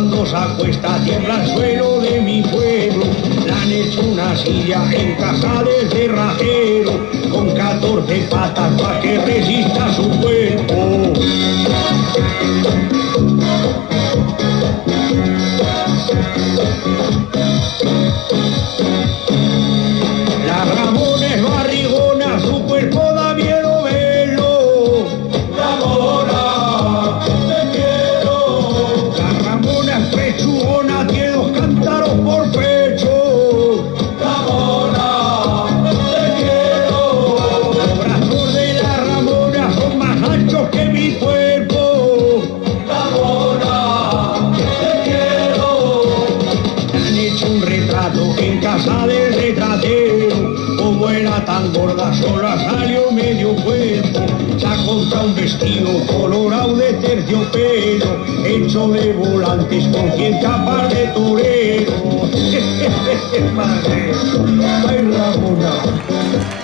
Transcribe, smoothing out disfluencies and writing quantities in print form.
cuando se acuesta tiembla el suelo de mi pueblo. Le han hecho una silla en casa del cerrajero, con 14 patas para que resista su cuerpo. La Ramona es barrigona, su cuerpo da miedo verlo. Ramona, te quiero. La Ramona es pechugona, tiene 2 cántaros por pecho. Ramona, te quiero. Los brazos de la Ramona son más anchos que mi cuerpo. Ramona, te quiero. Le han hecho un retrato en casa del retratero. Como era tan gorda, solo salió medio cuerpo. Se ha comprado un vestido colorado de terciopelo, hecho de volantes con 100 capas de torero. Madre, ay Ramona.